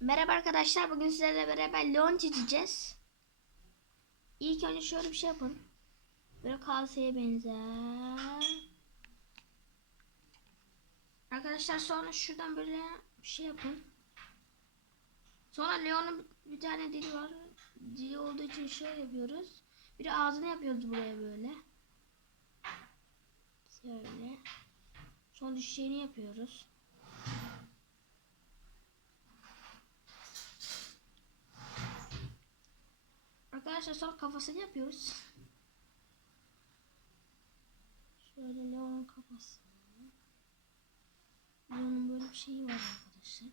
Merhaba arkadaşlar. Bugün sizlerle beraber Leon çizeceğiz. İlk önce şöyle bir şey yapın. Böyle kaseye benzer. Arkadaşlar sonra şuradan böyle bir şey yapın. Sonra Leon'un bir tane dili var. Dili olduğu için şöyle yapıyoruz. Bir ağzını yapıyoruz buraya böyle. Şöyle. Son düşeceğini yapıyoruz. Arkadaşlar sonra kafasını yapıyoruz. Şöyle Leon'un kafası. Leon'un böyle bir şeyi var arkadaşlar.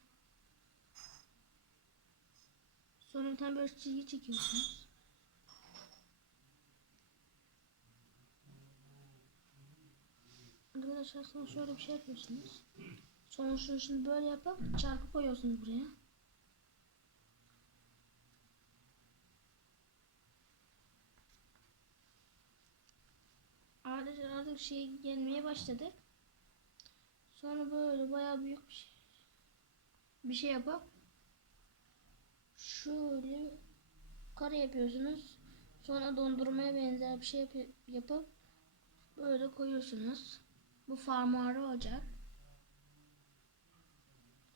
Sonra bir tane böyle çizgi çekiyorsunuz. Arkadaşlar sonra şöyle bir şey yapıyorsunuz. Sonra şunu şimdi böyle yapıp çarpı koyuyorsunuz buraya. Artık artık şey gelmeye başladı. Sonra böyle bayağı büyük bir şey, bir şey yapıp şöyle kare yapıyorsunuz. Sonra dondurmaya benzer bir şey yap- yapıp böyle koyuyorsunuz. Bu fermuarı olacak.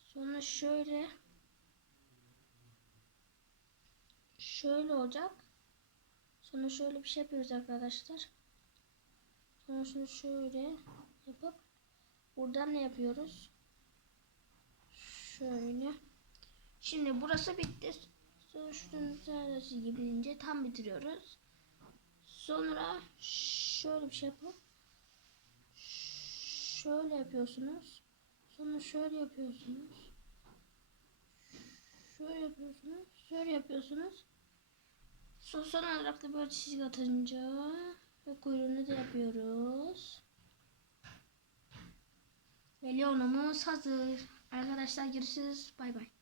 Sonra şöyle şöyle olacak. Sonra şöyle bir şey yapıyoruz arkadaşlar. Sonra şunu şöyle yapıp buradan ne yapıyoruz? Şöyle. Şimdi burası bitti. Sonra şunun zerresi gibi ince tam bitiriyoruz. Sonra şöyle bir şey yapıp şöyle yapıyorsunuz. Sonra şöyle yapıyorsunuz. Şöyle yapıyorsunuz. Şöyle yapıyorsunuz. Son, son olarak da böyle çizgi atınca ve kuyruğunu da yapıyoruz. Ve Leon'umuz hazır. Arkadaşlar görüşürüz. Bay bay.